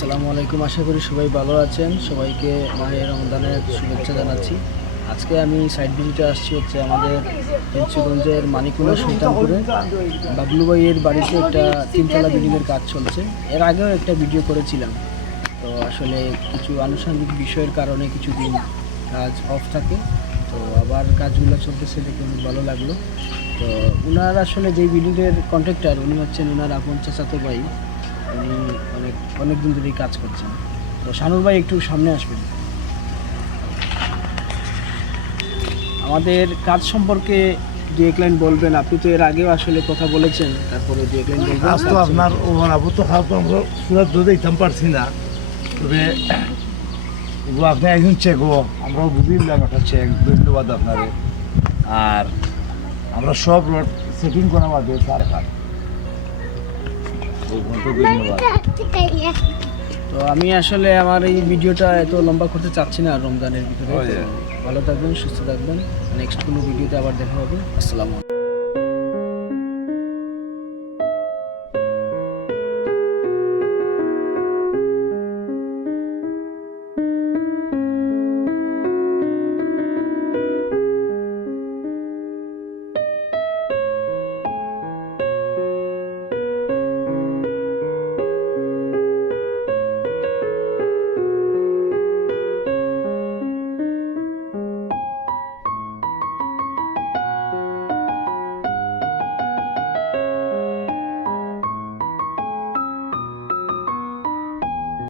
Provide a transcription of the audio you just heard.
আসসালামু আলাইকুম। আশা করি সবাই ভালো আছেন। সবাইকে মাহে রমজানের শুভেচ্ছা জানাচ্ছি। আজকে আমি সাইড ভিজিটে আসছি হচ্ছে আমাদের ফেঞ্চুগঞ্জের মানিকুলা সুলতানপুরে বাবলু ভাইয়ের বাড়িতে একটা তিনতলা বিল্ডিংয়ের কাজ চলছে। এর আগেও একটা ভিডিও করেছিলাম। তো আসলে কিছু আনুষঙ্গিক বিষয়ের কারণে কিছুদিন কাজ অফ থাকে, তো আবার কাজগুলো চলতেছে দেখে অনেক ভালো লাগলো। তো ওনার আসলে যেই বিল্ডিংয়ের কন্ট্রাক্টর উনি হচ্ছেন ওনার আপন চাচাতো ভাই। উনি অনেক দিন ধরেই কাজ করছেন। তো শানুর ভাই একটু সামনে আসবেন। আমাদের কাজ সম্পর্কে দু এক লাইন বলবেন। আপনি তো এর আগেও আসলে কথা বলেছেন, তারপরে দু এক লাইন বলবেন। আজ তো আপনার ওভার আবু তো খাওয়া আমরা সুরাত ধরে দিতাম পারছি না, তবে এগুলো আপনি একজন চেকও আমরাও বুঝিলাম একটা চেক, ধন্যবাদ আপনারে। আর আমরা সব রোড সেটিং করা বাদে তার কাজ ধন্যবাদ। তো আমি আসলে আমার এই ভিডিওটা এত লম্বা করতে চাচ্ছি না রমজানের ভিতরে। ভালো থাকবেন, সুস্থ থাকবেন। নেক্সট কোনো ভিডিওতে আবার দেখা হবে। আসসালামু আলাইকুম।